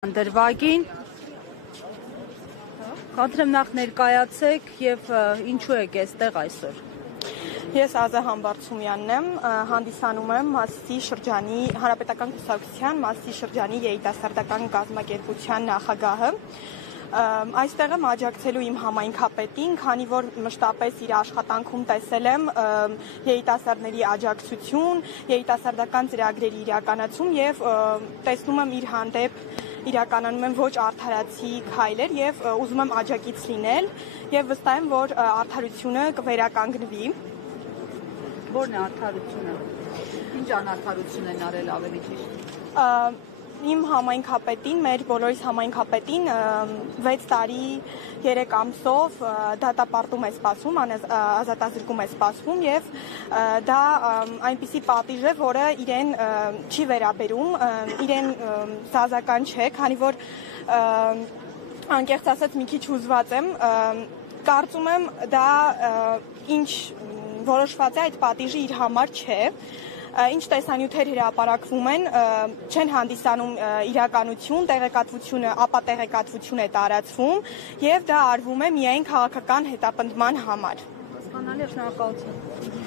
Դրվագին խնդրեմ նախ ներկայացեք եւ ինչու եք այստեղ այսօր։ Ես Ազա Համբարձումյանն եմ, հանդիսանում եմ Մասիսի շրջանի Հանրապետական կուսակցության Մասիսի շրջանի երիտասարդական կազմակերպության նախագահը։ Այստեղ եմ աջակցելու իմ համայնքապետին, քանի որ մշտապես իր աշխատանքում տեսել եմ երիտասարդների աջակցություն, երիտասարդական ծրագրերի իրականացում եւ տեսնում եմ իր հանդեպ իրականանում եմ ոչ արդարացի քայլեր եւ ուզում եմ աջակից լինել եւ վստահ եմ, որ արդարությունը կվերականգնվի։ Որն է արդարությունը։ Ինչ անարդարություն են արել ավելի ճիշտ։ Իմ համայնքապետին, մեր բոլորիս համայնքապետին 6 տարի 3 ամսով դատապարտում է սպասվում, ազատազրկում է սպասվում եւ դա այնպիսի պատիժ է, որը իրեն չի վերաբերում, իրեն սազական չէ, քանի որ անկեղծ ասած մի քիչ հուզված եմ, կարծում եմ դա ինչ որոշված է այդ պատիժը իր համար չէ։ Ինչ տեսանյութեր հրապարակվում են, չեն հանդիսանում իրականություն, տեղեկատվությունը, ապա տեղեկատվություն է տարածվում եւ դա արվում է միայն քաղաքական հետապնդման համար։ Հասկանալի է, շնորհակալություն։